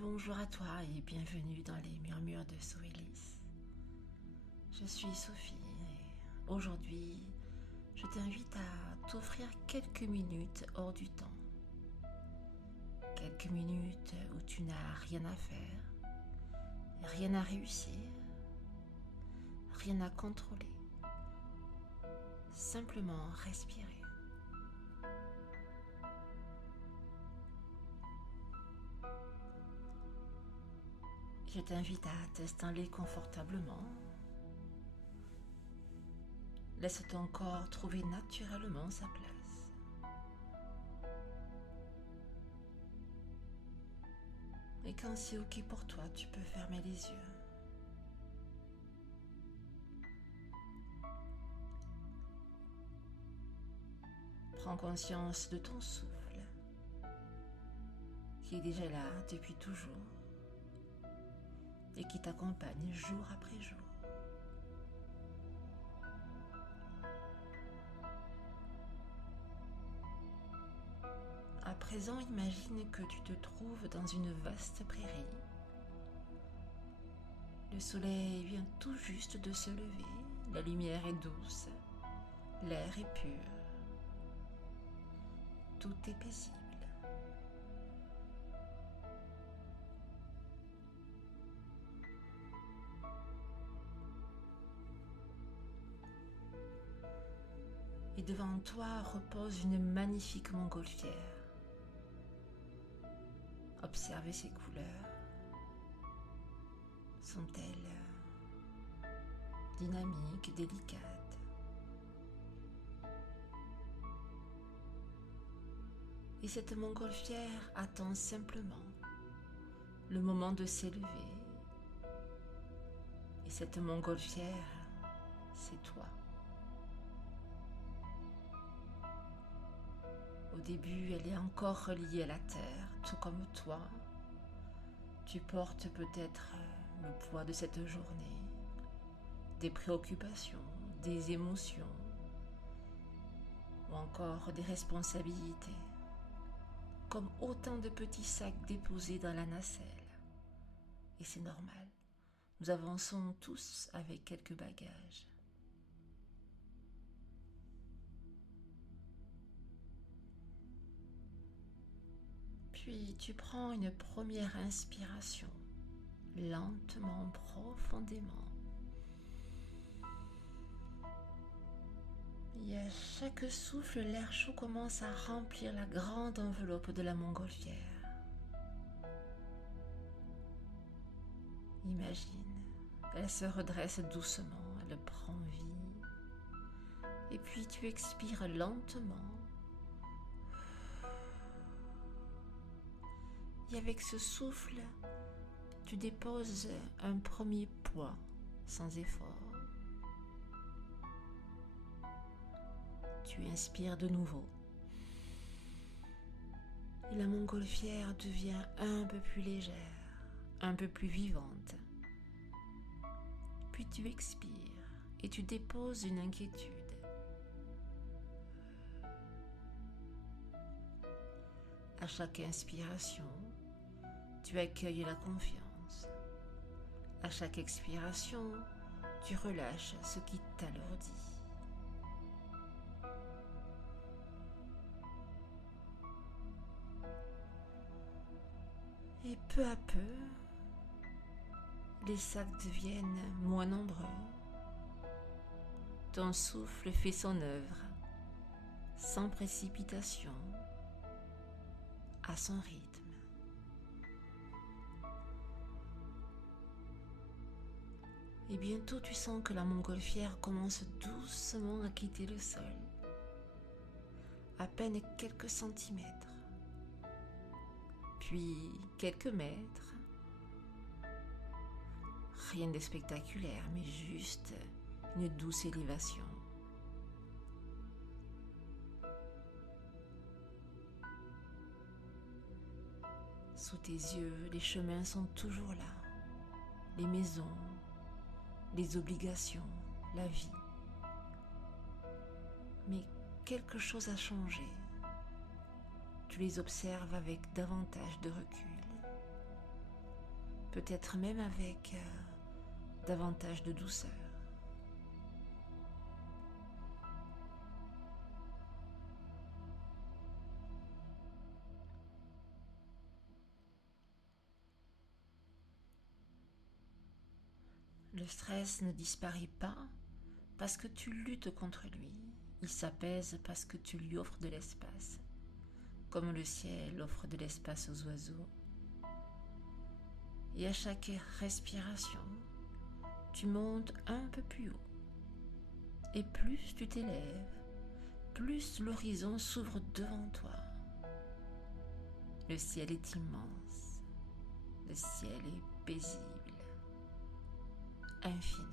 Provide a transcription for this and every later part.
Bonjour à toi et bienvenue dans les murmures de Soélis. Je suis Sophie et aujourd'hui, je t'invite à t'offrir quelques minutes hors du temps. Quelques minutes où tu n'as rien à faire, rien à réussir, rien à contrôler. Simplement respirer. Je t'invite à t'installer confortablement. Laisse ton corps trouver naturellement sa place. Et quand c'est ok pour toi, tu peux fermer les yeux. Prends conscience de ton souffle, qui est déjà là depuis toujours et qui t'accompagne jour après jour. À présent, imagine que tu te trouves dans une vaste prairie. Le soleil vient tout juste de se lever, la lumière est douce, l'air est pur, tout est paisible. Et devant toi repose une magnifique montgolfière. Observez ses couleurs. Sont-elles dynamiques, délicates? Et cette montgolfière attend simplement le moment de s'élever. Et cette montgolfière, c'est toi. Au début, elle est encore reliée à la terre, tout comme toi. Tu portes peut-être le poids de cette journée, des préoccupations, des émotions ou encore des responsabilités, comme autant de petits sacs déposés dans la nacelle. Et c'est normal, nous avançons tous avec quelques bagages. Puis tu prends une première inspiration, lentement, profondément. Et à chaque souffle, l'air chaud commence à remplir la grande enveloppe de la montgolfière. Imagine, elle se redresse doucement, elle prend vie. Et puis tu expires lentement. Et avec ce souffle, tu déposes un premier poids sans effort. Tu inspires de nouveau. Et la montgolfière devient un peu plus légère, un peu plus vivante. Puis tu expires et tu déposes une inquiétude. À chaque inspiration, tu accueilles la confiance. À chaque expiration, tu relâches ce qui t'alourdit. Et peu à peu, les sacs deviennent moins nombreux. Ton souffle fait son œuvre, sans précipitation, à son rythme. Et bientôt tu sens que la montgolfière commence doucement à quitter le sol. À peine quelques centimètres, puis quelques mètres. Rien de spectaculaire, mais juste une douce élévation. Sous tes yeux, les chemins sont toujours là. Les maisons, les obligations, la vie. Mais quelque chose a changé. Tu les observes avec davantage de recul. peut-être même avec davantage de douceur. Le stress ne disparaît pas parce que tu luttes contre lui. Il s'apaise parce que tu lui offres de l'espace, comme le ciel offre de l'espace aux oiseaux. Et à chaque respiration, tu montes un peu plus haut. Et plus tu t'élèves, plus l'horizon s'ouvre devant toi. Le ciel est immense, le ciel est paisible, infini.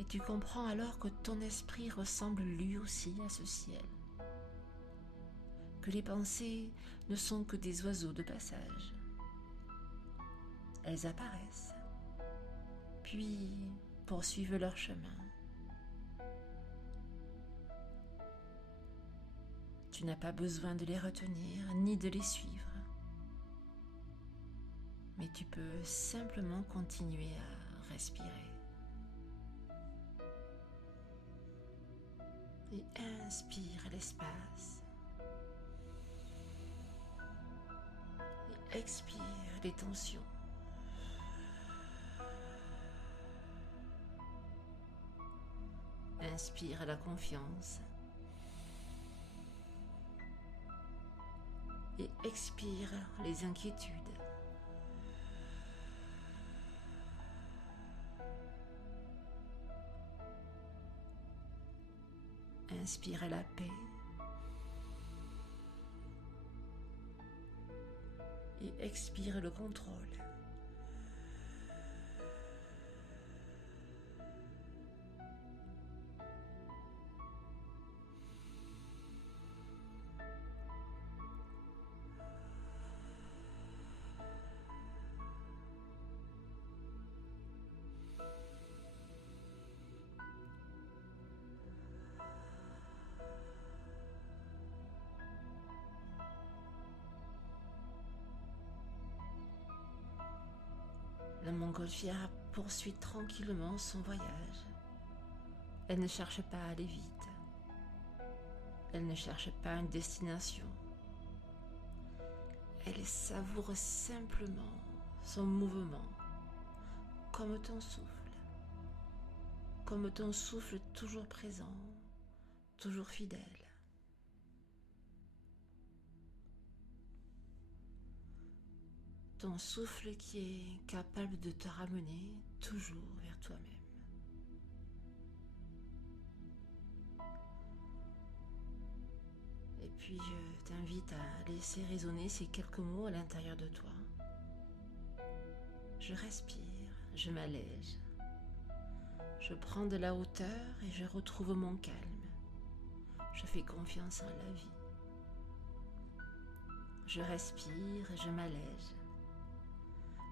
Et tu comprends alors que ton esprit ressemble lui aussi à ce ciel, que les pensées ne sont que des oiseaux de passage. Elles apparaissent, puis poursuivent leur chemin. Tu n'as pas besoin de les retenir ni de les suivre, mais tu peux simplement continuer à respirer. Et inspire l'espace. Et expire les tensions. Inspire la confiance. Et expire les inquiétudes. Inspire la paix. Et expire le contrôle. La montgolfière poursuit tranquillement son voyage. Elle ne cherche pas à aller vite. Elle ne cherche pas une destination. Elle savoure simplement son mouvement, comme ton souffle toujours présent, toujours fidèle. Ton souffle qui est capable de te ramener toujours vers toi-même. Et puis je t'invite à laisser résonner ces quelques mots à l'intérieur de toi. Je respire, je m'allège. Je prends de la hauteur et je retrouve mon calme. Je fais confiance en la vie. Je respire et je m'allège.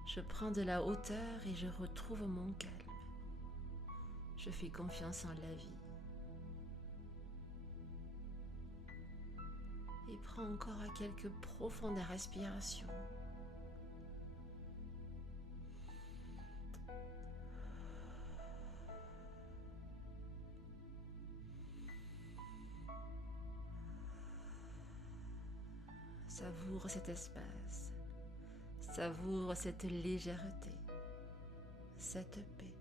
Je prends de la hauteur et je retrouve mon calme. Je fais confiance en la vie. Et prends encore quelques profondes respirations. Savoure cet espace. Savoure cette légèreté, cette paix.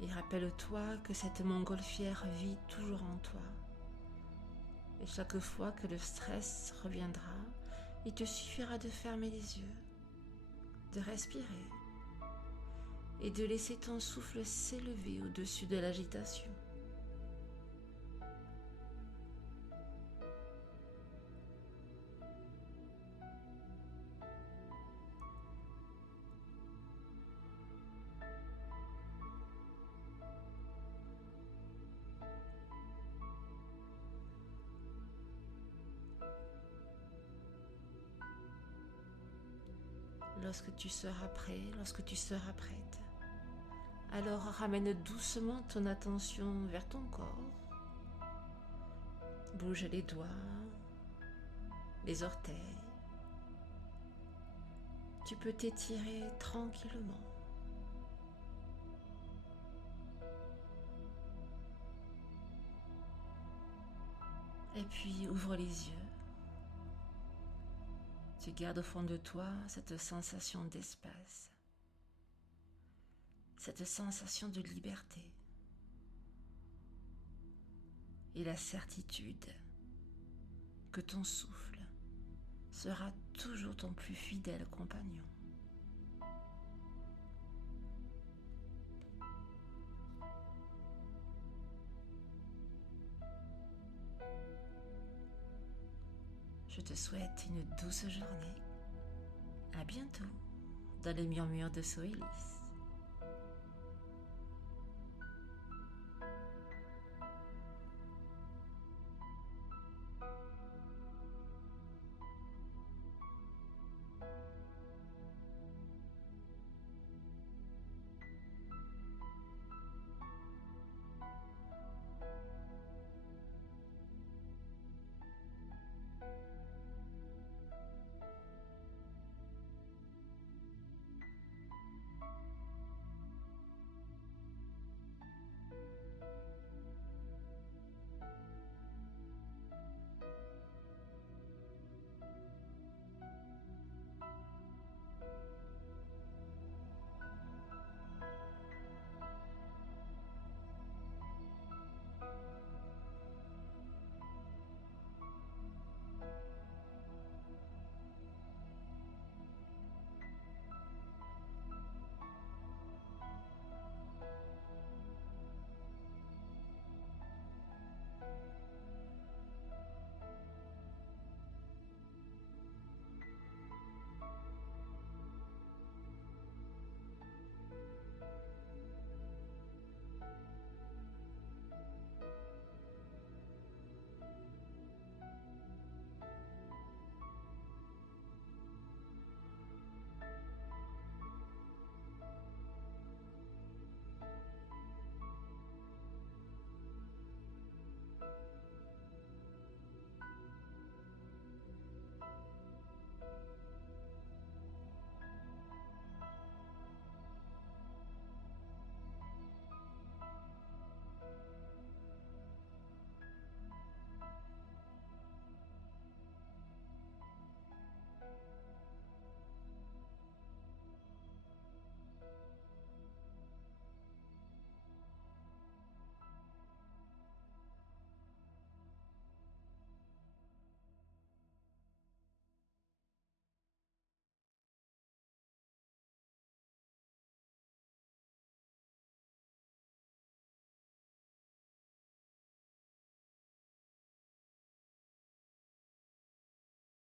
Et rappelle-toi que cette montgolfière vit toujours en toi. Et chaque fois que le stress reviendra, il te suffira de fermer les yeux, de respirer et de laisser ton souffle s'élever au-dessus de l'agitation. Lorsque tu seras prêt, lorsque tu seras prête, alors ramène doucement ton attention vers ton corps. Bouge les doigts, les orteils. Tu peux t'étirer tranquillement. Et puis ouvre les yeux. Tu gardes au fond de toi cette sensation d'espace, cette sensation de liberté et la certitude que ton souffle sera toujours ton plus fidèle compagnon. Je te souhaite une douce journée. À bientôt dans les murmures de Soélis.